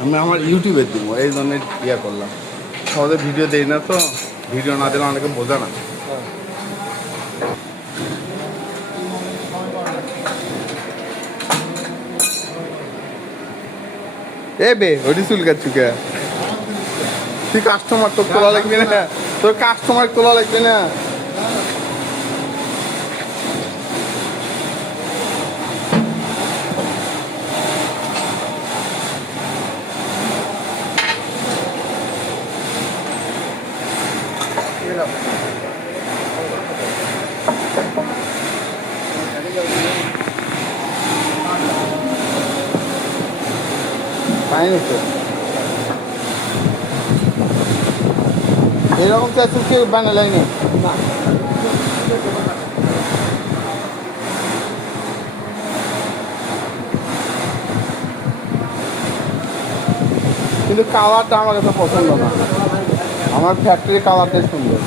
আমি আমার ইউটিউবে দিব, এই জন্য ইয়া করলাম। সহজে ভিডিও দেই না তো, ভিডিও না দিলে অনেকে বোঝে না। এ বে ওটি চুলকাচ্ছু কে? তুই কাস্টমার, তোর তোলা লাগবে না, তোর কাস্টমার তোলা লাগবে না। এরকম চাচুর কে বানালাইনি কিন্তু কালারটা আমার কাছে পছন্দ না, আমার ফ্যাক্টরি কালারটাই সুন্দর।